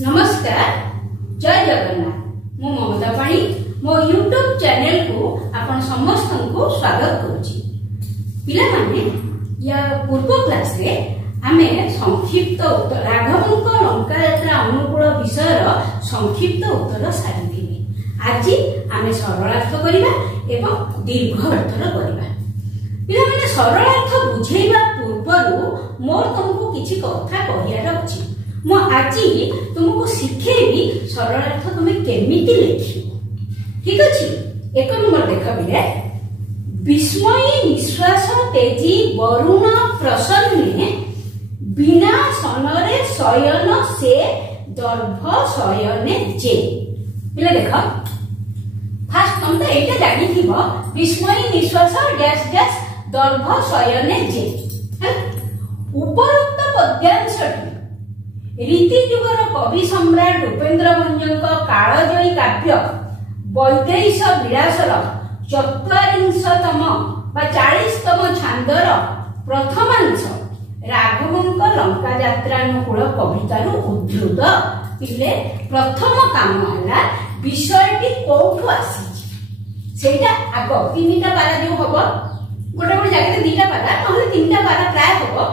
नमस्कार, जय जगन्नाथ। मु ममता पाणी मो यूट्यूब चैनल को आपण समस्त को स्वागत करुछि। पिला माने या पूर्व क्लास रे आमे संक्षिप्त उत्तर राघवंक लंका यात्रा अनुकूल विषय संक्षिप्त उत्तर सारिथिले। आज आमे सरलार्थ करिबा एवं दीर्घ अर्थ करिबा। पिला माने सरलार्थ बुझेइबा पूर्वरु मोर तुमको किछि कथा कहियार अछि। मु आज तुमको शिखेबी सरलार्थ तुमे केमिति लिखिबो। ठीक अछि। एक नंबर देख बिले विस्मयी निश्वास तेजी वरुण प्रसन्ने बिना सनरे शयन से दर्भ शयने जे। बिले देख फास्ट तुम तो एटा जानि थिबो विस्मयी निश्वास डैश डैश दर्भ शयने जे। उपरोक्त पद्यांशटी रीति जुगर कवि सम्राट उपेन्द्र भंजक कालजयी काव्य वैदेश विलासर 44तम बा 40तम छांदर प्रथमांश राघवंक लंका यात्रानुकूल कवितार उद्धृत। पिले प्रथम काम हला विषयटी कोठु आसी सेटा आगो तीनटा पारा जो हबो गोटे गोटे जगह दीटा पारा नहले तीनटा पारा प्राय हबो।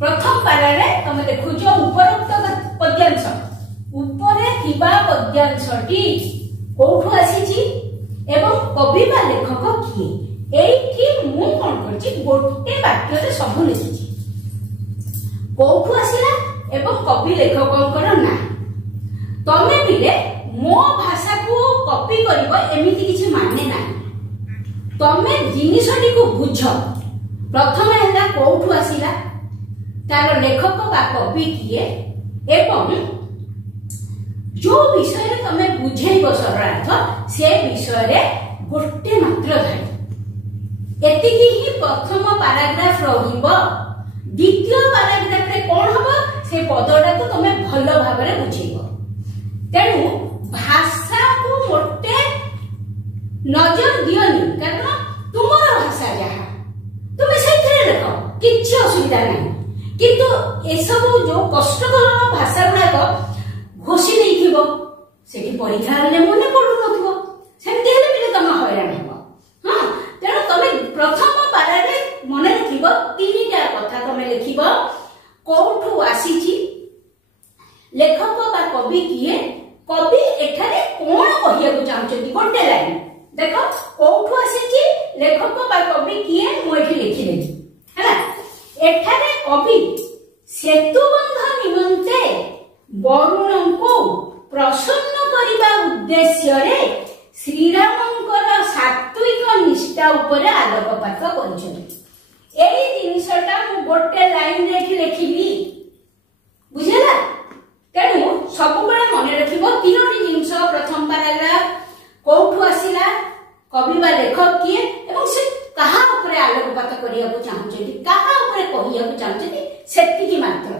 प्रथम पारा रे तमे देखु जो उपरोक्त पद्यांश ऊपरे थिबा पद्यांशटी कोठु आसीची एवं कवि बा लेखक किए एठी मु कोन करछि गोटे वाक्य रे सब लिखिछि कोठु आसीला एवं कवि लेखककर ना। तमे बिले मो भाषा को कॉपी करबो एमिति किछि माने ना। तमे जिनिसटी को बुझ प्रथम हैला कोठु आसीला तार लेखक बा कवि किए एवं जो विषय रे तमे बुझेइबो सरलार्थ से विषय रे गोटे मात्र धाई एतिकी ही प्रथम पैराग्राफ रहिबो। द्वितीय पैराग्राफ रे कोन हबो से पदटा को तमे भलो भाबरे बुझेइबो। तेनु भाषा को मोटे नजर दियोनी कारण तुमर भाषा जहा तुमे सेथरे देखो किछि असुविधा नै। किंतु ए सब जो कष्टकर भाषा गुड़ाक घोषी देइथिबो सेठी परीक्षा रे मने पडु नथिबो सेमते हेले बिले तमा हैरान हेबो। हां तेनो तमे प्रथम पारा रे मने रखिबो तीनटा कथा तमे लिखिबो कोठु आसीची लेखक बा कवि किए कवि एठारे कोन कहिया को चाहछथि गोटे लाइन देखो कोठु आसीची लेखक बा कवि किए मु एठी लिखि देछि हैला। एठारे कवि सेतुबंध निमंते वरुण को प्रसन्न करिबा उद्देश्य रे श्रीरामंकर सात्विक निष्ठा ऊपर आलोकपात करिछथि। एई जिनिसटा मु गोटे लाइन रे लिखिबी बुझला। तेनु सब बेले मने रखिबो तीनोटी जिनिस प्रथम पैराग्राफ कोठु आसीला कवि बा लेखक किए एवं से कहा ऊपर आलोकपात करिया को चाहछथि कहा ऊपर कहिया को चाहछथि सेतिकी मात्र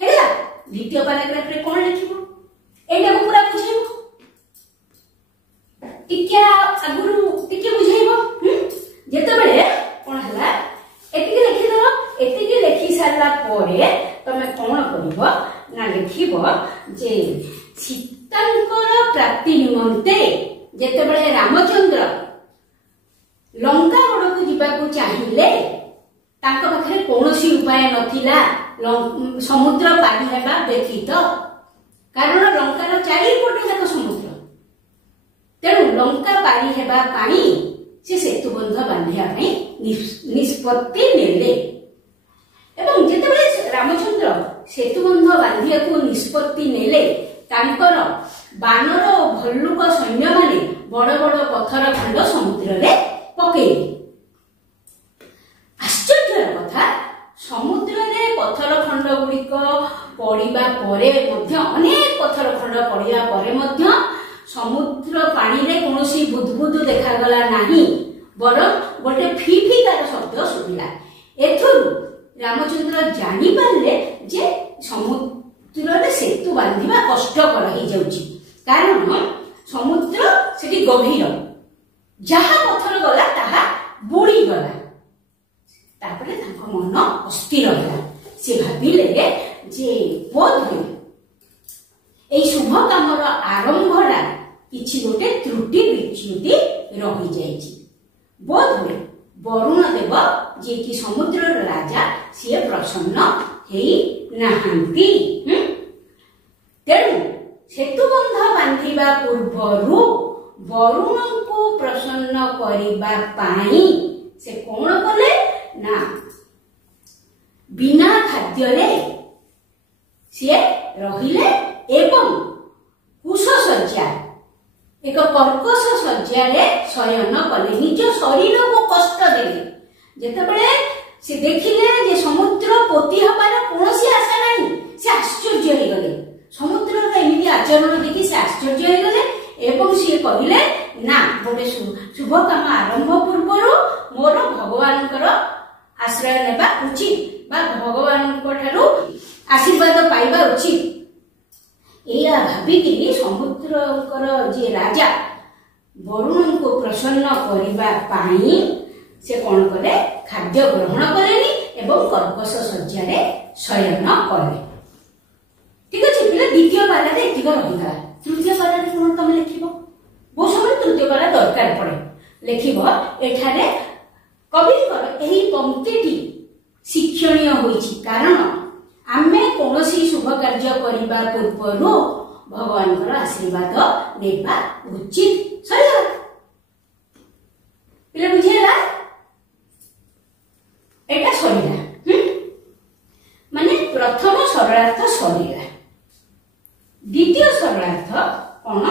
हैला। द्वितीय पैराग्राफ रे कोन लिखिबो एटा को पूरा बुझेइबो टिक्या अगुरु टिके बुझेइबो। जेते बेले कोन हला एतिके लिखि दरो एतिके लिखि सारला परे तमे कोन करिवो ना लिखिबो जे सीतांकर प्राप्ति निमंते जेते बेले रामचंद्र लंका गड़ को जीवा को चाहिए तांको पाखरे कोनोसी उपाय नथिला समुद्र पारी हेबा व्यतीत कारण लंकार चारिपटे जाक समुद्र। तेणु लंका पारी हेबा पानी से सेतुबंध बांधिया निष्पत्ति नेले एवं जेतेबेले रामचंद्र सेतुबंध बांधिया को निष्पत्ति नेले तांकर बानर और भल्लुक सैन्य माने बड़ बड़ पत्थर खंड समुद्र रे पकेइले। आश्चर्य कथा समुद्र रे पत्थर खंड गुड़िक पड़िबा परे मध्य अनेक पत्थर खंड पड़िबा परे मध्य समुद्र पानी रे कोनोसी बुदबुद देखा गला नाही बरं गोटे फीफीकार शब्द सुनिला। एथुरु रामचंद्र जानि पारले जे समुद्र रे सेतु बांधिबा कष्टकर हो जाउची कारण समुद्र सेठी गभीर जहा पत्थर गला ताहा बुड़ी गला। तापरे तांको मन अस्थिर होला से भाबिले जे बोध এই শুভ কামর আরম্ভটা কিছু গোটে ত্रुटि विच्युति रही जाइछि। बोध हुए वरुण देव जे कि समुद्र राजा सी प्रसन्न हेई नाहांती। तेणु सेतुबंध बांधिबा पूर्वरु वरुण को प्रसन्न करिबा पाई से कोन कले ना बिना खाद्य रे सी रहिले एवं कुशसज्जा एक कर्कश शज्या शयन कले निज शरीर को कष्ट देले। जेतेबेले से देखिले जे समुद्र पोती हबार कोनोसी आशा नाही से आश्चर्य हो गले। समुद्र रे एमिति आचरण देखि से आश्चर्य हो गले एवं से कहिले ना गोटे शुभ काम आरंभ पूर्वरु मोर भगवानकर आश्रय नेबा उचित बा भगवानक ठारू आशीर्वाद पाइबा उचित। एया भाबिकी समुद्रकर जे राजा वरुण को प्रसन्न करिबा पाई से कोन करे खाद्य ग्रहण करेनी एवं कर्कश शज्या रे शयन करे। ठीक अछि पिले द्वितीय पारा रे एतिक रहिला। तृतीय पारा रे कोन तमे लिखिबो बहुत समय तृतीय पारा दरकार पड़े लिखिबो। एठारे कविकर एही पंक्तिटी शिक्षणीय होईछि कारण आमे कोनोसी शुभ कार्य करिबा पूर्वरु भगवानकर आशीर्वाद नेबा उचित। सही पिले बुझेला एटा सरीला माने प्रथम सरलार्थ सरीला। द्वितीय सरलार्थ कोन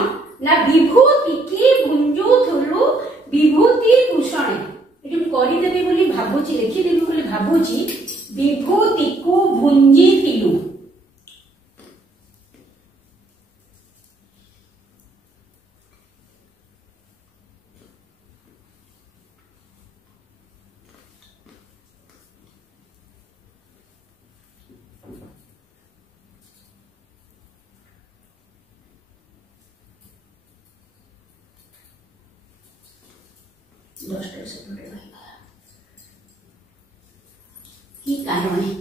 ना विभूति की भुंजुथुलु विभूति भूषण एटी करि देबी बोली भाबुची लिखि देबी बोली भाबुची विभूति को भुंजिथिलु। की कारण है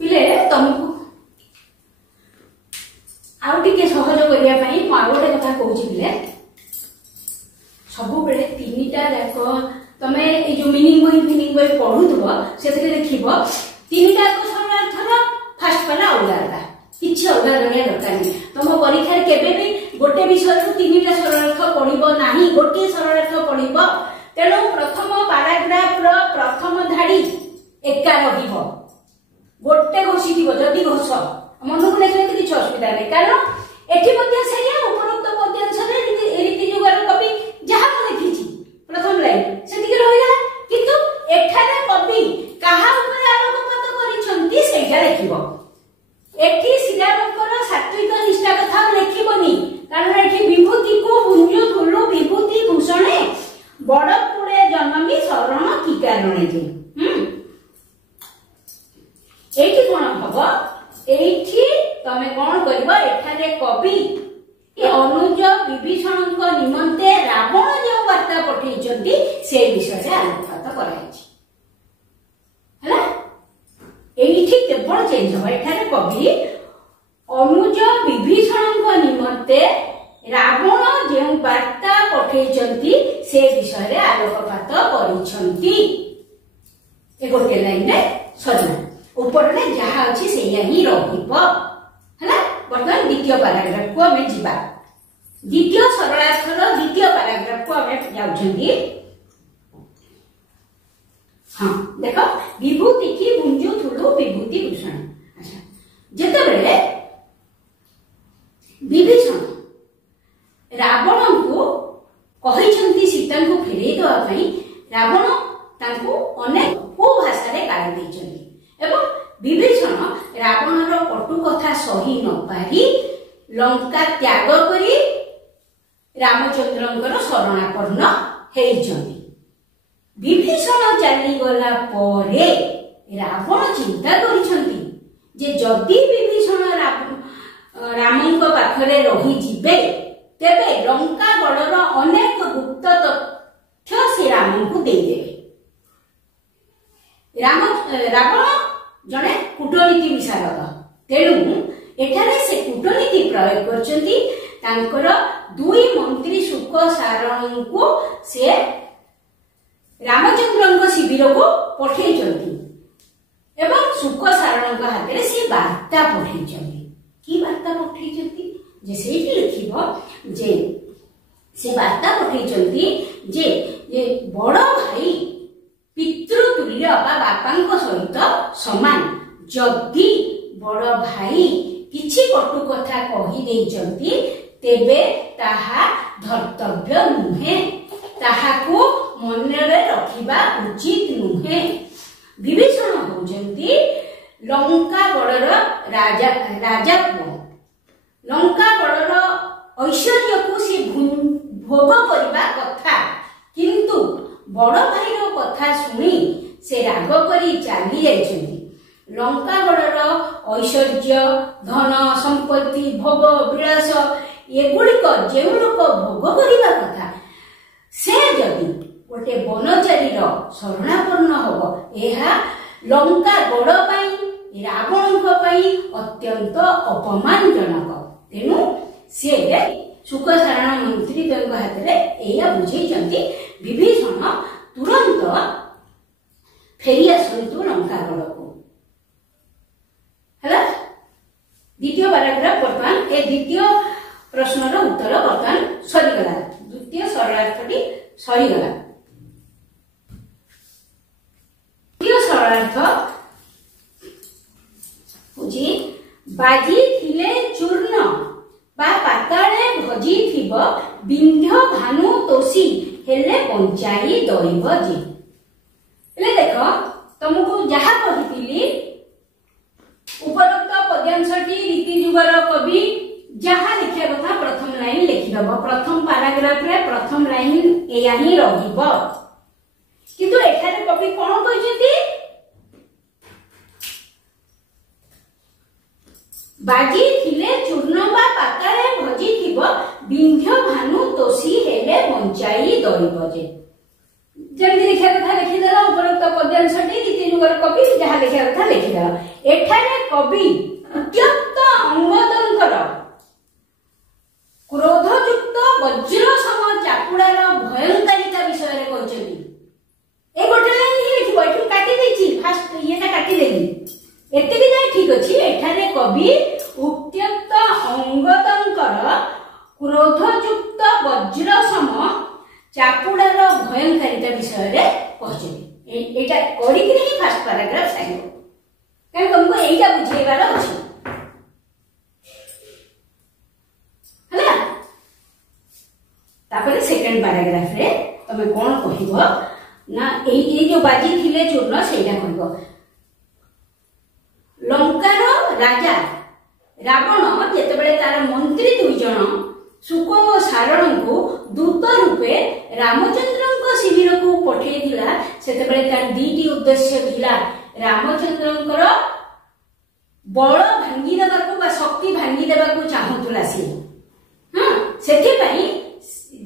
पिले तुमको आउ टिके सहज करिया पई म आउ गोटे कथा कहूची पिले सब बेले तीनटा जाक तमे ए जो मीनिंग बही पढुथबो सेतरे देखिबो तीनटा को सरलार्थर फास्ट पाला अलगा किछि अलगा अलगा दरकार नहीं। तुम परीक्षा रे केबे भी गोटे विषय रु तीनटा सरलार्थ पढिबो नाही गोटे सरलार्थ पढिबो। तेणु प्रथम पैराग्राफ रो प्रथम धाड़ी एका रहिबो गोटे घोषिथिबो जदी घोष मन को लेखले किछि असुविधा नै कारण एठी मध्ये सेया उपरोक्त पद्यांश रे रीति जुगर कवि जहा लिखिछि प्रथम लाइन सेतिके रहिला किंतु एठारे कवि कहा ऊपर आलोकपात करिसंती सेटा लिखिबो। एठी श्रीरामकर सात्विक निष्ठा कथा लिखिबोनी कारण एठी विभूति को भुंजुथुलु विभूति भूषणे बड़ पुळे जन्मी शरण की कारणे जे एठी कोन हबो एठी तमे कोन करबो एठारे कवि अनुज विभीषण निमंते रावण जो वार्ता पठेइचंती से विषय रे आलोकपात कराइछि हैला। एठी केवल चेंज हो एठारे कवि अनुज विभीषण निमंते रावण जो वार्ता पठेइचंती से विषय रे आलोकपात करिसंती ए गोटे लाइन रे सजना ऊपर रे जहा अछि सेया ही रहिबो हैला। वर्तमान द्वितीय पैराग्राफ को हमें जीवा द्वितीय सरलार्थर द्वितीय पैराग्राफ को हमें जाउछंती। हां देखो विभूति की भुंजुथुलु विभूति भूषण। अच्छा जेते बेले विभीषण रावण को कहिसंती सीता को फेरै दवा पई रावण तांको अनेक को भाषा रे गाली दैछंती एवं विभीषण रावणर कटु कथा सही न पारी लंका त्याग करी रामचंद्रंकर शरणापन्न हेइछंती। विभीषण चली गला परे रावण चिंता करिसंती जे जदि विभीषण रामଙ୍କ ପାଖରେ ରହିଯିବେ ତେବେ ଲଙ୍କାଗଡ଼ର ଅନେକ ଗୁପ୍ତ ତଥ୍ୟ ସେ ରାମଙ୍କୁ ଦେଇଦେବେ। ରାବଣ ଜଣେ କୂଟନୀତି ବିଶାରଦ, ତେଣୁ ଏଠାରେ ସେ କୂଟନୀତି ପ୍ରୟୋଗ କରିଛନ୍ତି। ତାଙ୍କର ଦୁଇ ମନ୍ତ୍ରୀ ଶୁକ ସାରଣଙ୍କୁ ସେ ରାମଚନ୍ଦ୍ରଙ୍କ ଶିବିରକୁ ପଠେଇଛନ୍ତି ଏବଂ ଶୁକ ସାରଣଙ୍କ ହାତରେ ସେ ବାର୍ତ୍ତା ପଠେଇଛନ୍ତି। କି ବାର୍ତ୍ତା ପଠେଇଛନ୍ତି? ଯେ ସେଇଠି ଲେଖିବ ଯେ ସେ ବାର୍ତ୍ତା ପଠେଇଛନ୍ତି ଯେ ବଡ ଭାଇ ପିତୃତୁଲ୍ୟ ବା ବାପାଙ୍କ ସହିତ ସମାନ। ଯଦି ବଡ ଭାଇ କିଛି କଟୁ କଥା କହିଦେଇଛନ୍ତି ତେବେ ତାହା ଧର୍ତ୍ତବ୍ୟ ନୁହେଁ, ତାହାକୁ ମନରେ ରଖିବା ଉଚିତ ନୁହେଁ। ବିଭୀଷଣ ହେଉଛନ୍ତି ଲଙ୍କାଗଡ଼ର ରାଜା ପୁଅ। ଲଙ୍କାଗଡ଼ର ଐଶ୍ୱର୍ଯ୍ୟକୁ ସେ ଭୋଗ କରିବା କଥା, କିନ୍ତୁ ବଡ ଭାଇର କଥା ଶୁଣି ସେ ରାଗ କରି ଚାଲି ଯାଇଛନ୍ତି। ଲଙ୍କାଗଡ଼ର ଐଶ୍ୱର୍ଯ୍ୟ, ଧନ ସମ୍ପତ୍ତି, ଭୋଗ ବିଳାସ ଏଗୁଡିକ ଯେଉଁ ଲୋକ ଭୋଗ କରିବା କଥା, ସେ ଯଦି ଗୋଟେ ବନଚାରୀର ଶରଣାପନ୍ନ ହବ, ଏହା ଲଙ୍କାଗଡ଼ ପାଇଁ, ରାବଣଙ୍କ ପାଇଁ ଅତ୍ୟନ୍ତ ଅପମାନଜନକ। ତେଣୁ ସେ ଶୁକ ସାରଣ ମନ୍ତ୍ରୀ ଦ୍ୱୟଙ୍କ ହାତରେ ଏଇଆ ବୁଝେଇଛନ୍ତି। ବିଭୀଷଣ ତୁରନ୍ତ ଫେରି ଆସନ୍ତୁ ଲଙ୍କାଗଡ଼କୁ। ହେଲା, ଦ୍ୱିତୀୟ ପାରାଗ୍ରାଫ ବର୍ତ୍ତମାନ ଏ ଦ୍ୱିତୀୟ ପ୍ରଶ୍ନର ଉତ୍ତର ବର୍ତ୍ତମାନ ସରିଗଲା। ଦ୍ୱିତୀୟ ସରଳାର୍ଥଟି ସରିଗଲା। ଦ୍ୱିତୀୟ ସରଳାର୍ଥ ହଉଛି ବାଜି ଥିଲେ ଚୂର୍ଣ୍ଣ ବା ପାତାଳେ ଭଜି ଥିବ ବିନ୍ଧ୍ୟ ଭାନୁ ତୋଷୀ ହେଲେ ବଞ୍ଚାଇ ଦଇବ ଯେ। ହେଲେ ଦେଖ, ତମକୁ ଯାହା କହିଥିଲି ଉପରୋକ୍ତ ପଦ୍ୟାଂଶଟି ରୀତି ଯୁଗର କବି ଯାହା ଲେଖିବା କଥା ପ୍ରଥମ ଲାଇନ ଲେଖିଦବ। ପ୍ରଥମ ପାରାଗ୍ରାଫରେ ପ୍ରଥମ ଲାଇନ ଏଇଆ ହିଁ ରହିବ। କିନ୍ତୁ ଏଠାରେ କବି କଣ କହିଛନ୍ତି? ବାଜି ଥିଲେ ଚୂର୍ଣ୍ଣ ବା ପାତାଳେ ଭଜି ଥିବ ବିନ୍ଧ୍ୟ ଭାନୁ ତୋଷୀ ହେଲେ ବଞ୍ଚାଇ ଦଇବ ଯେ। ଯେମିତି ଲେଖିବା କଥା ଲେଖିଦେଲ, ଉପରୋକ୍ତ ପଦ୍ୟାଂଶଟି ରୀତି ଯୁଗର କବି ଯାହା ଲେଖିବା କଥା ଲେଖିଦେଲ। ଏଠାରେ କବି ଉତ୍ତ୍ୟକ୍ତ ଅଙ୍ଗଦଙ୍କର କ୍ରୋଧଯୁକ୍ତ ବଜ୍ର ସମ ଚାପୁଡାର ଭୟଙ୍କାରିତା ବିଷୟରେ କହିଛନ୍ତି। ଏ ଗୋଟେ ଲାଇନ ହିଁ ଲେଖିବ, ଏଠୁ କାଟି ଦେଇଛି, ଫାଷ୍ଟ ଇଏଟା କାଟିଦେଲି, ଏତିକି ଯାଏ ଠିକ ଅଛି। ଏଠାରେ କବି ଉତ୍ତ୍ୟକ୍ତ ଅଙ୍ଗଦଙ୍କର କ୍ରୋଧଯୁକ୍ତ ବଜ୍ର ସମ ଚାପୁଡାର ଭୟଙ୍କାରିତା ବିଷୟରେ କହିଛନ୍ତି। ଏଇଟା କରିକିରି ହିଁ ଫାଷ୍ଟ ପାରାଗ୍ରାଫ ସାରିବ, କାରଣ ତମକୁ ଏଇଟା ବୁଝେଇବାର ଅଛି। ହେଲା, ତାପରେ ସେକେଣ୍ଡ ପାରାଗ୍ରାଫରେ ତମେ କଣ କହିବ ନା, ଏଇ ଯୋଉ ବାଜି ଥିଲେ ଚୂର୍ଣ୍ଣ ସେଇଟା କହିବ। ଲଙ୍କାର ରାଜା ରାବଣ ଯେତେବେଳେ ତାର ମନ୍ତ୍ରୀ ଦୁଇ ଜଣ ଶୁକ ଓ ସାରଣଙ୍କୁ ଦୂତ ରୂପେ ରାମଚନ୍ଦ୍ରଙ୍କ ଶିବିରକୁ ପଠେଇଥିଲା, ସେତେବେଳେ ତାର ଦୁଇଟି ଉଦ୍ଦେଶ୍ୟ ଥିଲା। ରାମଚନ୍ଦ୍ରଙ୍କର ବଳ ଭାଙ୍ଗି ଦେବାକୁ ବା ଶକ୍ତି ଭାଙ୍ଗି ଦେବାକୁ ଚାହୁଁଥିଲା ସେ। ସେଥିପାଇଁ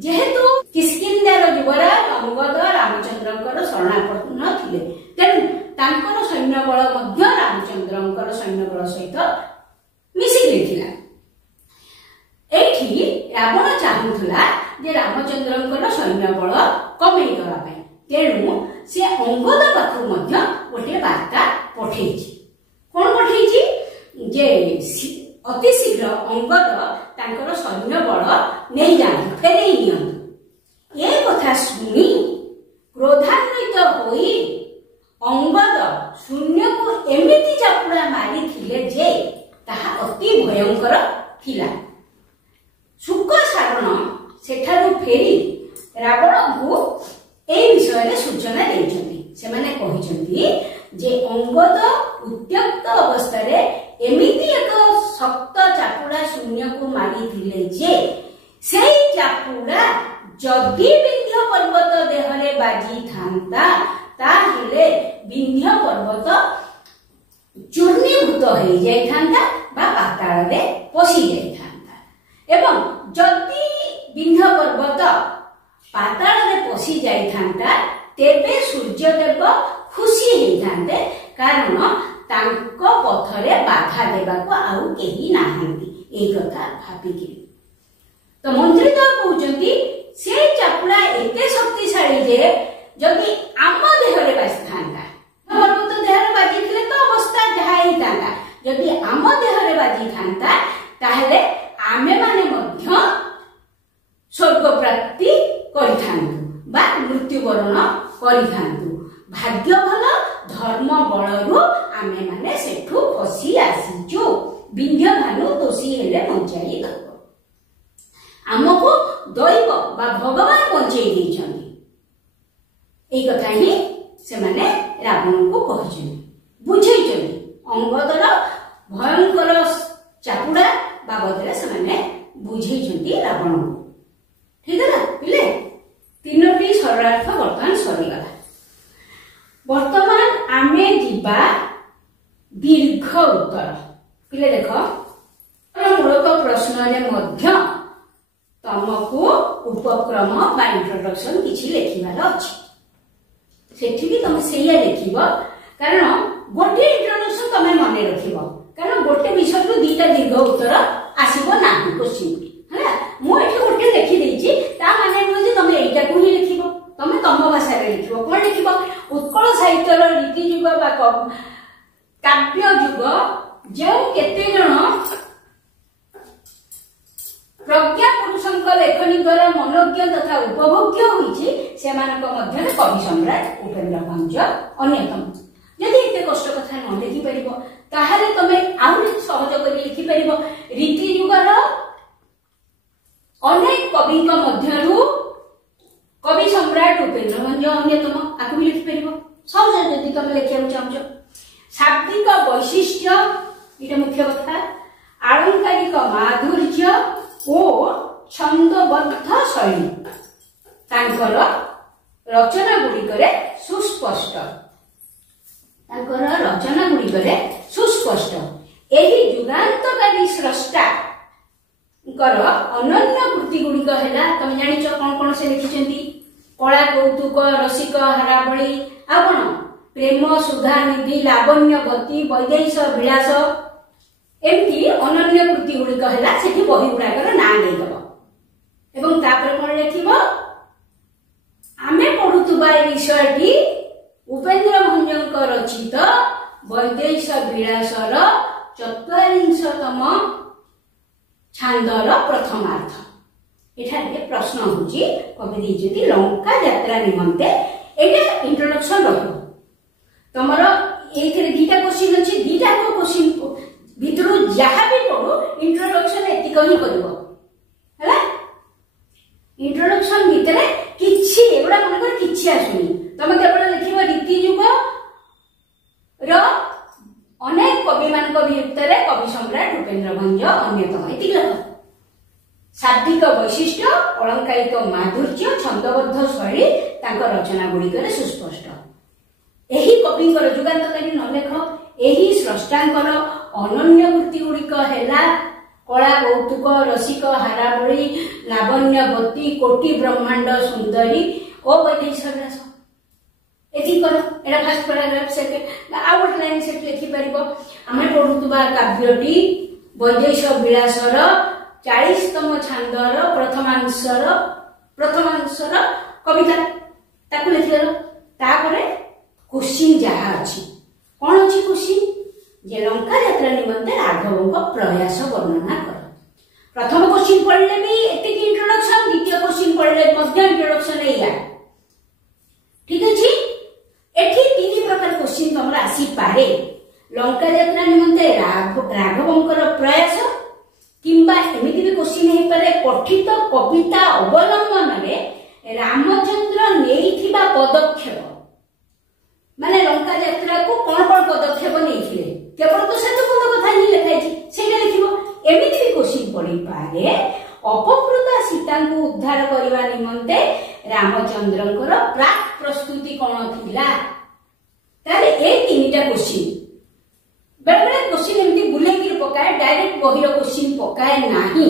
ଯେହେତୁ କିଷ୍କିନ୍ଧ୍ୟାର ଯୁବରାଜ ଅଙ୍ଗଦ ରାମଚନ୍ଦ୍ରଙ୍କର ଶରଣାପନ୍ନ ଥିଲେ, ତେଣୁ ତାଙ୍କର ସୈନ୍ୟବଳ ମଧ୍ୟ ରାମଚନ୍ଦ୍ରଙ୍କର ସୈନ୍ୟବଳ ସହିତ ମିଶି ଯାଇଥିଲା। ଏଇଠି ରାବଣ ଚାହୁଁଥିଲା ଯେ ରାମଚନ୍ଦ୍ରଙ୍କର ସୈନ୍ୟବଳ କମେଇ ଦେବା ପାଇଁ, ତେଣୁ ସେ ଅଙ୍ଗଦ ପାଖକୁ ମଧ୍ୟ ଗୋଟିଏ ବାର୍ତ୍ତା ପଠେଇଛି। କଣ ପଠେଇଛି? ଯେ ଅତି ଶୀଘ୍ର ଅଙ୍ଗଦ ତାଙ୍କର ସୈନ୍ୟବଳ ନେଇଯାଆନ୍ତୁ, ଫେରେଇ ନିଅନ୍ତୁ। ଏ କଥା ଶୁଣି କ୍ରୋଧାନ୍ୱିତ ହୋଇ ଅଙ୍ଗଦ ଶୂନ୍ୟକୁ ଏମିତି ଚାପୁଡା ମାରିଥିଲେ ଯେ ତାହା ଅତି ଭୟଙ୍କର ଥିଲା। ଶୁକ ସାରଣ ସେଠାରୁ ଫେରି ରାବଣଙ୍କୁ এই বিষয়ে সূচনা ଦେଇଛନ୍ତି। ସେମାନେ କହିଛନ୍ତି ଯେ ଅଙ୍ଗଦ ଉତ୍ତ୍ୟକ୍ତ ଅବସ୍ଥାରେ ଏମିତି ଏକ ଶକ୍ତ ଚାପୁଡା ଶୂନ୍ୟକୁ ମାରିଥିଲେ ଯେ ସେଇ ଚାପୁଡା ଯଦି ବିନ୍ଧ୍ୟ ପର୍ବତ ଦେହରେ ବାଜିଥାନ୍ତା ତାହେଲେ ବିନ୍ଧ୍ୟ ପର୍ବତ ଚୂର୍ଣ୍ଣୀଭୂତ हो जाइथांता बा पाताल रे पसी जाइथांता एवं जदि विंध्य पर्वत पाताल रे पसी जाइथांता तेबे सूर्यदेव खुशी होइथांते कारण तांको पथरे बाधा देबाको आउ केही नाहांती ए कथा भाबिकी तो मंत्री तो कहउचंती से चापुड़ा एते शक्तिशाली जे जदि आम देहरे बाजिथांता पर्वत देहरे बाजिथिले तो अवस्था जहा हितांता जदि आम देहरे बाजिथांता ताहले आमे माने मध्य स्वर्ग प्राप्ति करिथांतु बा मृत्युवरण करिथांतु भाग्य भल धर्म बलरु आमे माने सेठु फसी आसीचु विंध्य भानु दोषी हेले बंचाई दब आमको दैव बा भगवान बंचाई देइछन्ति एई कथा ही से माने रावण को कहछन्ति बुझैछन्ति अंगदर भयंकर चापुड़ा बाबदरे से माने बुझैछन्ति रावण को ठीक है ना पिले तीनोटी सरलार्थ वर्तमान सरीगला वर्तमान आमे जीवा दीर्घ उत्तर पिले देखो मूलक प्रश्न रे मध्य तमको उपक्रम बा इंट्रोडक्शन किछि लेखिबार अछि सेठी भी तुम सेया लेखिबो कारण गोटे इंट्रोडक्शन तमे माने रखिबो कारण गोटे विषय रु दीटा दीर्घ उत्तर आसीबो नाही क्वेश्चन हैला मु एठी गोटे लेखि देछि ता माने नु जे तमे एटा को ही लिखिबो तमे तम भाषा रे लिखिबो कोन लिखिबो उत्कल साहित्य रो रीति युग बा काव्य युग जो केते जण प्रज्ञा पुरुषंक लेखनी द्वारा मनोज्ञ तथा उपभोग्य होइछि सेमानक मध्य कवि सम्राट उपेन्द्र भंज अन्यतम यदि एते कष्ट कथा न लिखि परिबो ताहाले तमे आउरी सहज करी लिखि परिबो रीति युगर अनेक कविंक मध्यरु कवि सम्राट उपेन्द्र भंज अन्यतम आकु भी लिखि परिबो सहज यदि तमे लिखिया चाहछो शाब्दिक वैशिष्ट्य इटा मुख्य कथा आलंकारिक माधुर्य ओ छंदबद्ध शैली तांकर रचना गुड़िकरे सुस्पष्ट तांकर रचना गुड़िकरे सुस्पष्ट एही युगांतकारी स्रष्टा कर अनन्य कृति गुड़िक हैला तमे जानिछ कोन कोन से लिखिछंती कला कौतुक रसिक हराबळी आ कोन प्रेम सुधा निधि लावण्यवती वैदेश विलास एमती अनन्य कृति गुड़िक हैला सेठी बही गुड़ाकर ना नहीं दब एवं तापर कोन लिखिबो आमे पढुतुबा विषयटी उपेन्द्र भंजक रचित वैदेश विलासर 44तम छांदर प्रथमार्थ एठारे प्रश्न होची कवि देइछति लंका यात्रा निमंते एटा इंट्रोडक्शन रहबो तमरो एथिरे दीटा क्वेश्चन अछि दीटा को क्वेश्चन भितरु जहा भी पढो इंट्रोडक्शन एति कहि करबो हैला इंट्रोडक्शन भितरे किछि एबडा मन कर किछि आसुनी तमे केवल लिखिबो रीति युग र अनेक कवि मानक भितरे कवि सम्राट उपेन्द्र भंज अन्यतम एति लिख शाब्दिक वैशिष्ट्य अलंकारिक माधुर्य छंदबद्ध शैली तांकर रचना गुड़िकरे सुस्पष्ट एही कविंकर जुगांतकारी न लेख एही स्रष्टांकर अनन्य कृति गुड़िक हैला कला कौतुक रसिक हाराबळी लावण्यवती कोटि ब्रह्मांड सुंदरी ओ वैदेश विलास एति कर एटा फर्स्ट पैराग्राफ सेके आउटलाइन सेट लिखि परिबो आमे पढुतबा काव्यटी वैदेश विलासर 40तम छांदर प्रथमांशर कविता ताकु लिखिलो तापरे क्वेश्चन जहा अछि कोन अछि क्वेश्चन जे लंका यात्रा निमंते राघवक प्रयास वर्णना कर प्रथम क्वेश्चन पढ़ले भी एति इंट्रोडक्शन द्वितीय क्वेश्चन पढ़ले मध्य इंट्रोडक्शन एया ठीक अछि एठी तीन प्रकार क्वेश्चन हमरा आसी पारे लंका यात्रा निमंते राघवंकर प्रयास किंबा एमिति भी क्वेश्चन हे पारे कथित कविता अवलंबन रे रामचंद्र नेइथिबा पदक्षेप माने लंका यात्रा को कोन कोन पदक्षेप नेइथिले केवल तो सेतु कोन कथा ही लिखाइ छी सेटा लिखिबो एमिति भी क्वेश्चन पढि पारे अपकृता सीता को उद्धार करबा निमंते रामचंद्रंकर प्राक प्रस्तुति कोन थिला तारे ए तीनटा क्वेश्चन बेले बेले क्वेश्चन एमती बुलेकी पकाए डायरेक्ट बहिर क्वेश्चन पकाए नाही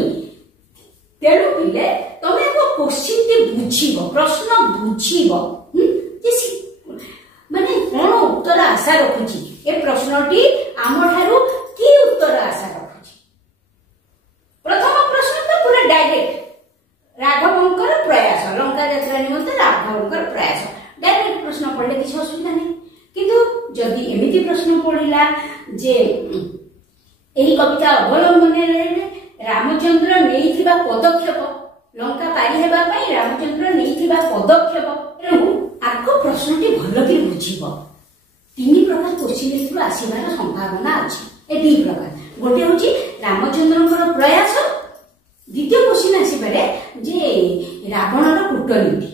तेणु पिले तमे को क्वेश्चन टी बुझीबो प्रश्न बुझीबो माने कोन उत्तर आशा रखुची ए प्रश्नटी आम ठारू की उत्तर आशा रखुची प्रथम प्रश्न तो पूरा डायरेक्ट राघवंकर प्रयास लंका यात्रा निमंते राघवंकर प्रयास डायरेक्ट प्रश्न पढ़ले किसी असुविधा नहीं किंतु जदि एमिति प्रश्न पढ़िला जे एही कविता अवलंबन रामचंद्र नेइथिबा पदक्षेप लंका पारी हेबा पई रामचंद्र नेइथिबा पदक्षेप एनु आको प्रश्नटी भल कि बुझिबो तीन प्रकार क्वेश्चन एथिबा आसीबार संभावना अछि ए दी प्रकार गोटे होची रामचंद्रଙ୍କର प्रयास द्वितीय क्वेश्चन आसीबारे जे रावणर कूटनीति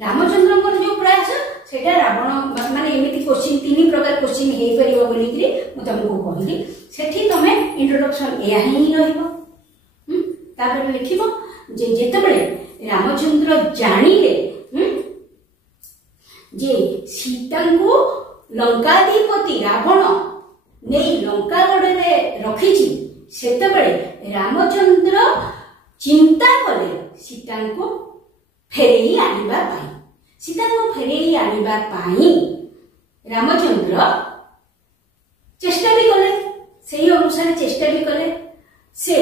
रामचंद्रଙ୍କର जो प्रयास सेटा रावण माने एमिति क्वेश्चन तीन प्रकार क्वेश्चन हे परिबो बोली कि मु तुमको कहली सेठी तमे इंट्रोडक्शन एया ही रहइबो तापर लिखिबो जे जेते बेले रामचंद्र जानिले जे सीता को लंकाधिपति रावण नहीं लंकागढ़ रखी सेते बेले रामचंद्र चिंता कले सीता को फेरई आनिबा पाई सीता को फेरई आनिबा पाई रामचंद्र चेष्टा भी कले सही अनुसार चेष्टा भी कले से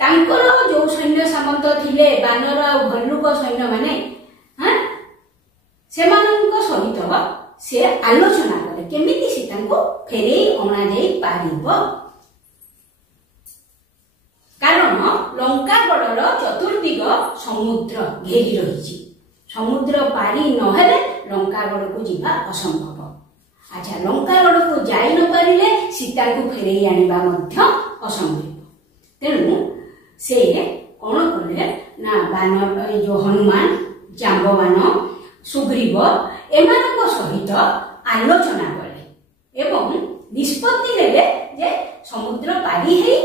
तांकर जो सैन्य सामंत थिले बानर और भल्लुक सैन्य माने हां सेमानंक सहित से आलोचना करे केमिति सीता को फेरई अणा जाई पारिबो कारण लंकागढ़र चतुर्दिग समुद्र घेरी रही समुद्र पारी नहेले लंकागढ़ को जीवा असंभव अच्छा लंकागढ़ को जाई न पारिले सीता को फेरई आनिबा मध्य असंभव तेणु से कौन कले ना बानर जो हनुमान जांबवान सुग्रीव एमानक सहित आलोचना कले एवं निष्पत्ति नेले जे समुद्र पारी हे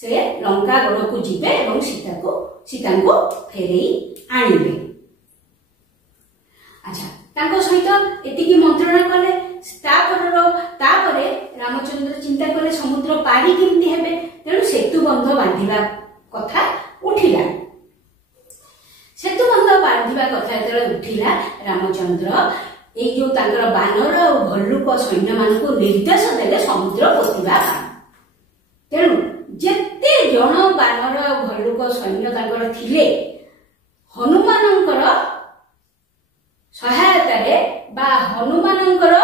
से लंकागढ़ को जीवे एवं सीता को फेरई आनिबे अच्छा तांको सहित एतिकी मंत्रणा कले तापरे रामचंद्र चिंता कले समुद्र पारी केमती हेबे तेणु सेतु बंध बांधिबा कथा उठिला सेतु बंध बांधिबा कथा जेतले उठिला रामचंद्र ए जो तांकर बानर और भल्लुक सैन्य मान को निर्देश देले समुद्र पोतिबा तेणु जेते जन बानर भल्लुक सैन्य तांकर थिले हनुमानंकर सहायता बा हनुमानंकर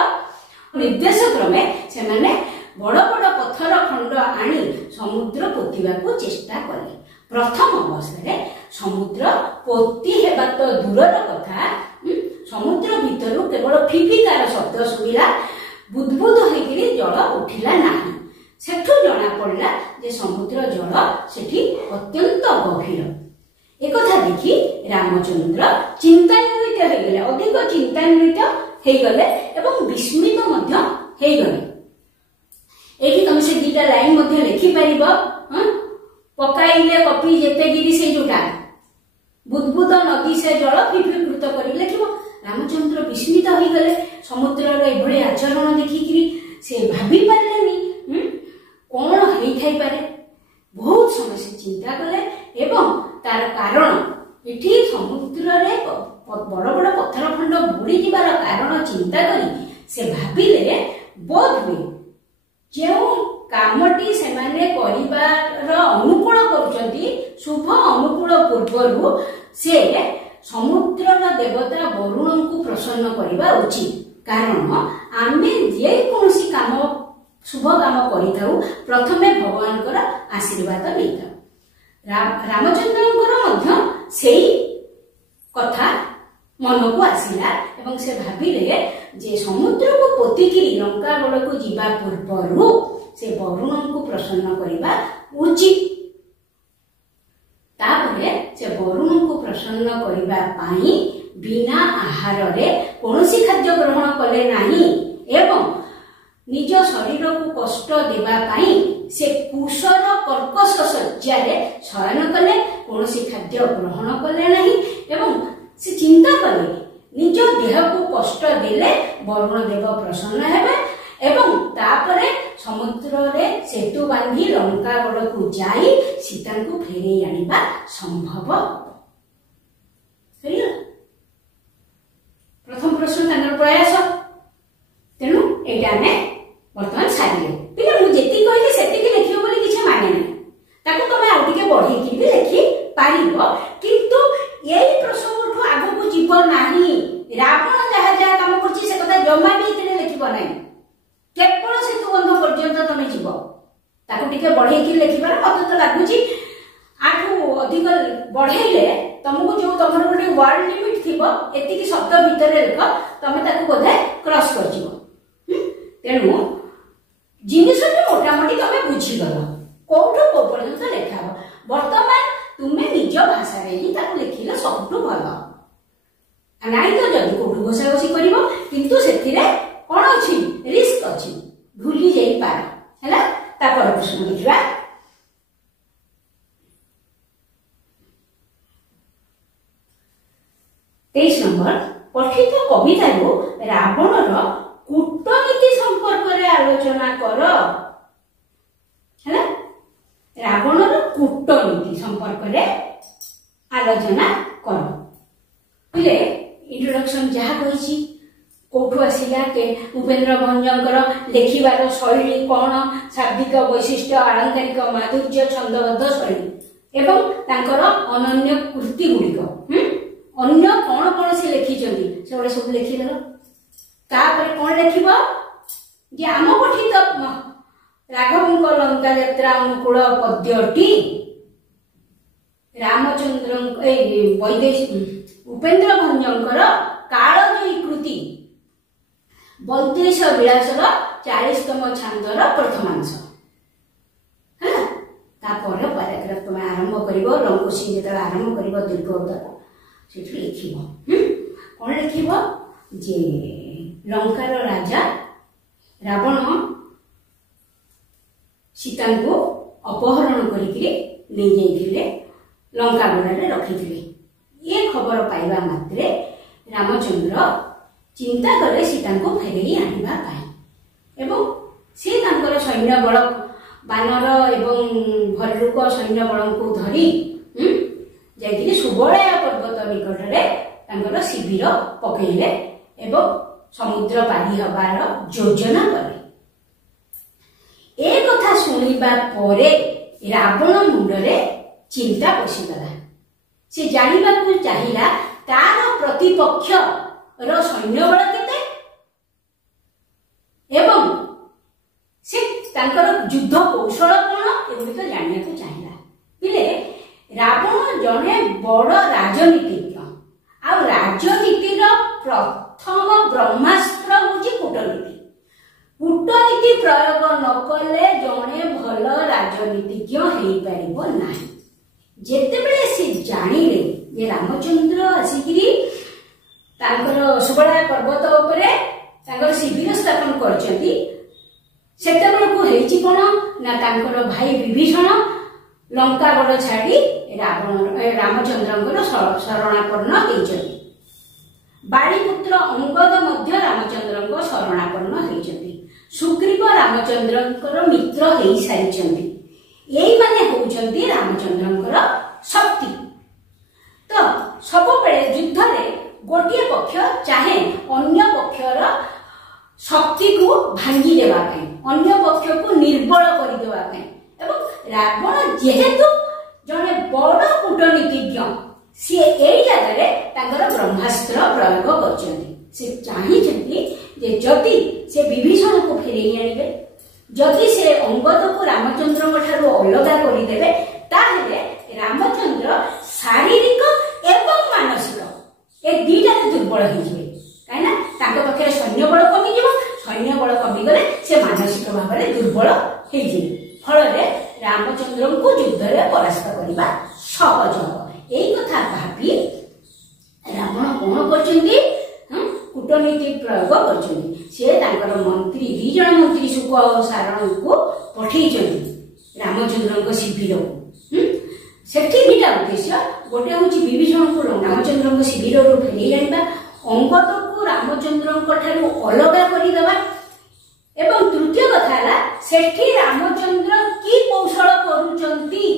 निर्देश क्रमे से माने बड़ बड़ पत्थर खंड आनी समुद्र पोतिबा को चेष्टा कले प्रथम अवस्था समुद्र पोती हेबा तो दूरर कथा समुद्र भितर केवल फिफिकार शब्द सुनिला बुदबुद होइकरी जल उठिला नाही सेठु जना पड़ला जे समुद्र जल सेठी अत्यंत गभीर एक कथा देखि रामचंद्र चिंतान्वित हो गले अधिक चिंतान्वित हो गले एवं विस्मित मध्य हो गले एठी तुम से दीटा लाइन मध्य लिखि परिबो पकाइले कपि जेते गिरी से जुटा बुदबुद नदी से जल फिफीकृत करि लिखिबो रामचंद्र विस्मित हो गले समुद्र रे एभळे आचरण देखिकरी से भाबी पारलेनी कौन हेई थाई पारे बहुत समय से चिंता कले एवं तार कारण एठी समुद्र रे बड़ बड़ पत्थर खंड बुड़ी जिबार कारण चिंता करी से भाबिले बोध हुए जो कामटी से माने करिबार अनुकूल करूचंती शुभ अनुकूल पूर्वरु से समुद्रर देवता वरुण को प्रसन्न करिबा उचित कारण आमे जे कोनसी काम शुभ काम करिथाउ प्रथमे भगवानकर आशीर्वाद लेता रामचंद्रंकर मध्य सेही कथा मन को आसिला एवं से भाबिले जे समुद्र को पोतिकिरी लंकागढ़ को जीवा पूर्वरु से वरुण को प्रसन्न करिबा उचित तापरे से वरुण को प्रसन्न करिबा पाई बिना आहार रे कोनोसी खाद्य ग्रहण कले नाही एवं निज शरीर को कष्ट देबा पाई से कुशर कर्कश शय्यारे शयन कले कोनोसी खाद्य ग्रहण कले नाही एवं से चिंता कले निज देह को कष्ट देले वरुण देव प्रसन्न हेबे एवं तापरे समुद्र रे सेतु बांधी लंकागढ़ को जाई सीता को फेरे आनिबा संभव। प्रथम प्रश्न तांकर प्रयास तेणु एटा ने वर्तमान सारिले पिले मु जेति कहली सेति के लेखियो बोली किछ माने नै ताको तमे आ टिके बढ़ई कि भी लेखि पारिबो किंतु एई प्रसंग ठो आगो को जीव नाही रावण जहा जहा काम करछि से कथा जम्मा भी इतने लेखिबो नै केवल सेतु बंध पर्यंत तमे जीव ताको टिके बढ़ई कि लेखिबार मत तो लागुची आठू अधिक बढ़ेले तुमको जो तुम गोटे वर्ड लिमिट थी एति शब्द भितर देख तुम बोधे क्रॉस कर तेणु जिनिस मोटामोटी तुम बुझीगल कौटू को पर्यंत लेखा बर्तमान तुम्हें निज भाषा लिखिले सबुठू भल नाई तो जदि कौटू घोषा घोषी कर किंतु सेथिरे कौन अच्छी रिस्क अच्छी भूली जाई पार है तापर प्रश्न लिखा 23 नंबर पठित कविता रावणर कूटनीति संपर्क रे आलोचना कर है रावणर कूटनीति संपर्क रे आलोचना कर पहिले इंट्रोडक्शन जहा कहिछि कोठु आसिला के उपेंद्र भंजंकर लेखिबार शैली कोन शाब्दिक वैशिष्ट्य अलंकारिक माधुर्य छंदबद्ध शैली एवं तांकर अनन्य कृति गुड़िक अन्य कौन कौन से लिखिଛନ୍ତି से गोटे सब लिखिदेल तापर कौन लिखिबो जे आम पठित राघवंक लंका यात्रा अनुकूल पद्यटी रामचंद्र उपेंद्र भंजंकर कालजयी कृति वैदेश विलासर 40तम छांदर प्रथमांश है तापर पैराग्राफ तुम आरंभ करिवो लंकोसी जेतला आरंभ करिवो दीर्घ उद्धर सेठी लिखिबो कोन लिखिबो जे लंकार राजा रावण सीता को अपहरण करिके ले जाइथिले लंकागढ़ रे रखिथिले ये खबर पाइबा मात्रे रामचंद्र चिंता करे सीता को फेरई आनिबा पाई एवं से तांकर सैन्य बल बानर एवं भल्लुक सैन्य बल को धरी जाइए सुबलया पर्वत निकट शिविर पकईले एवं समुद्र पारी हबार योजना कले ए कथा सुनिबा परे रावण मुंडरे चिंता पशिगला से जानिबा को चाहिला तार प्रतिपक्ष रो सैन्य बल केते एवं से तांकर युद्ध कौशल कोन एगुड़िक जानिया को चाहिला पिले रावण जने बड़ राजनीतिज्ञ आ राजनीतिर प्रथम ब्रह्मास्त्र होची कूटनीति कूटनीति प्रयोग न कले जने भल राजनीतिज्ञ हेई परिबो नाही जेतेबेले से जानिले जे रामचंद्र आसिकिरी तांकर सुबला पर्वत उपरे तांकर शिविर स्थापन करचंती सेतेबेले को हेची कोन ना तांकर भाई विभीषण लंकागढ़ छाड़ी रामचंद्र शरणापन्न होइछथि बाड़ीपुत्र अंगद मध्य रामचंद्र शरणापन्न होइछथि सुग्रीव रामचंद्र मित्र हेई सारिछथि एई माने होउछथि रामचंद्र शक्ति तो सब बेले युद्ध रे गोटे पक्ष चाहे अन्य पक्षर शक्ति को भांगी देवा पई अन्य पक्ष को निर्बल कर देवा पई एवं रावण जेहेतु जने बड़ कूटनीतिज्ञ सी एई जगह तांकर ब्रह्मास्त्र प्रयोग करछन्ती से चाहिछन्ती जे जदि से विभीषण को फेरेई आनिबे जदि से अंगद को रामचंद्र ठारू अलगा करि देबे ताहेले रामचंद्र शारीरिक एवं मानसिक ए दीटा दुर्बल हो जिवे काइना तांको पक्षे सैन्य बल कमी जिवो सैन्य बल कमी गले से मानसिक भाव में दुर्बल हो जिवे फल रामचंद्र को युद्ध रे परास्त करबा सहज हो एई कथा भाबी रावण कोन करछन्ती कूटनीति प्रयोग करछन्ती से तांकर मंत्री दी जण मंत्री सुख और सारण को पठेइछन्ती रामचंद्र को शिविर सेठी दिटा उद्देश्य गोटे होची विभीषण को रामचंद्र को शिविर रो फेरी आनिबा अंगद को रामचंद्र को ठारू अलगा करि देबा एवं तृतीय कथा है सेठी रामचंद्र की कौशल करुचंती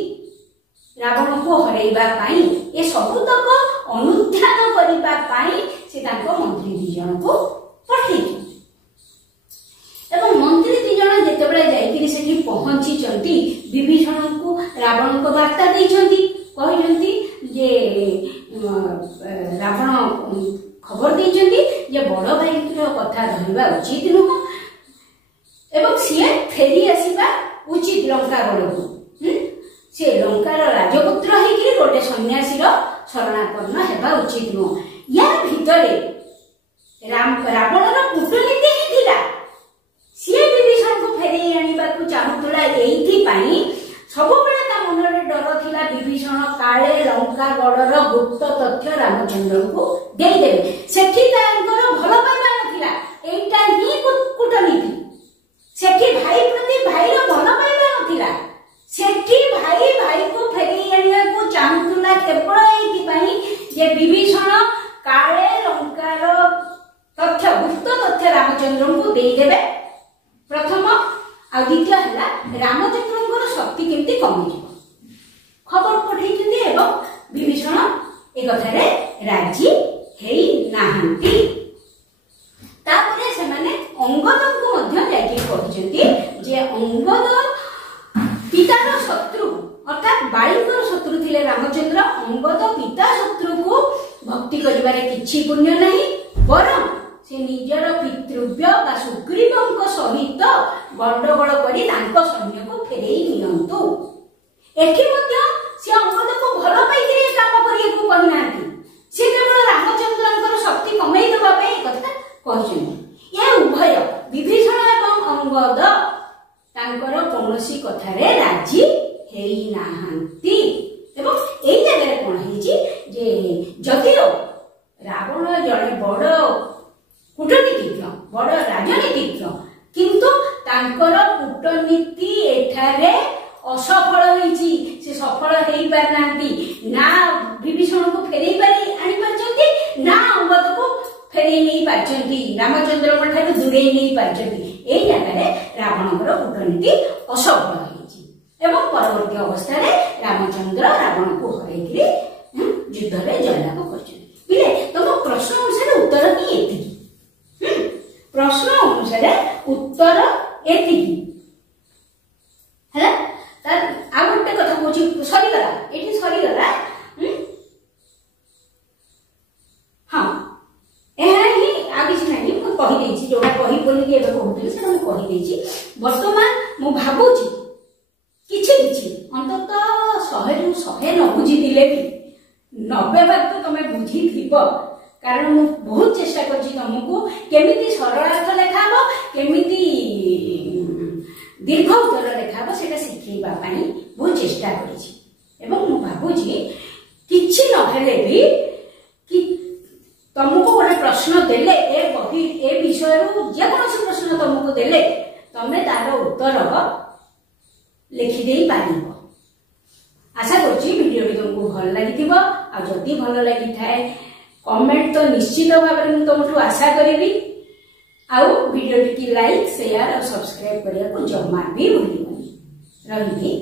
रावण को हरैबा पाई ए सबुतक अनुध्यान करिबा पाई से तांको मंत्री दी जन को पठेई एवं मंत्री दी जन जेतेबेले जाईकरी सेठी पहुंची चंती विभीषण को रावण को वार्ता देइचंती कहिचंती जे रावण खबर देइचंती जे बड़ भाई कथा धरिबा उचित नुह एवं सी फेरी आसवा उचित लंकागढ़ को से लंकार राजपुत्र होकर गोटे सन्यासी शरणापन्न हेबा उचित नुह या भितरे रावणर कूटनीति ही थिला सी विभीषण को फेरे आनिबा को चाहुतला एइथि पाई सबुबेले ता मनरे डर थिला विभीषण काले लंकागढ़र गुप्त तथ्य रामचंद्र को देई देबे सेठी तांकर भल पाइबा नथिला एइटा ही कूटनीति सेठी भाई प्रति भाई रो भल पाइबा नथिला सेठी भाई भाई को फेरी आनिबा को चाहुतला केवल एइथि पाई जे विभीषण काले लंकार तथ्य गुप्त तथ्य रामचंद्र को देई देबे प्रथम आ द्वितीय हला रामचंद्र शक्ति केमती कमी खबर पठेइछन्ती एवं विभीषण ए कथारे राजी हेई नाहंती तापरे से माने अंगद को मध्य जाई कहिछन्ती जे अंगद पितार शत्रु अर्थात बाळीकर शत्रु थिले रामचंद्र अंगद पिता शत्रु को भक्ति करिबारे किछि पुण्य नहीं बरं से निजर पितृव्य बा सुग्रीवଙ୍କ सहित गंडगोल करी तांको सैन्य को फेरेई नियंतु एठी मध्य से अंगद को भल पाइके काम करिया को कहिनांती से केवल रामचंद्रଙ୍କର शक्ति कमाई देबा पे कथा कहिछन्ती ये उभय विभीषण एवं अंगद तांकर कोनोसी कथारे राजी हेई नाहंती एवं एई जगह कोन हेची जे जदिओ रावण जड़े बड़ कूटनीतिज्ञ बड़ राजनीतिज्ञ किंतु तांकर कूटनीति एठारे असफल होईची से सफल हेई पारनांती ना विभीषण को फेरेई पारी आनी पारचंती ना अंगद को फेरेई नहीं पारचंती रामचंद्र ठारू दूरेई नहीं पारचंती एई जगह रावणकर कूटनीति असफल होईची एवं परवर्ती अवस्था रे रामचंद्र रावण को हरैकरी युद्ध रे जयलाभ करचंती पिले तम प्रश्न अनुसार उत्तर की एति प्रश्न अनुसार उत्तर एतिकी है तार आ गोटे कथा कोची सरी गला एठी सरी गला हां एहा ही आ किछ नाही म कहि देछि जोडा कहि बोली के एबे कहउतली से म कहि देछि वर्तमान मु भाबुछि किछि किछि अंतत 100 रु 100 न बुझी दिले भी 90 भाग तो तमे बुझी थिबो कारण मु बहुत चेष्टा करछि तुमको केमिति सरलार्थ लेखाबो केमिति दीर्घ उत्तर लेखाबो सेटा सिखैबा पानी बहुत चेष्टा करछि एवं मु भाबुछि किछि न हेले भी कि तुमको गोटे प्रश्न देले ए विषय रु जे कोनोसी प्रश्न तुमको देले तमे तार उत्तर लिखि देई पारिबो आशा करछि वीडियो तुमको भल लागिथिबो आ जदी भल लागि थाए कमेंट तो निश्चित भाव में तुमठू आशा करी आउ वीडियो टी लाइक शेयर और सब्सक्राइब करने को जमा भी भूलिबनी रही।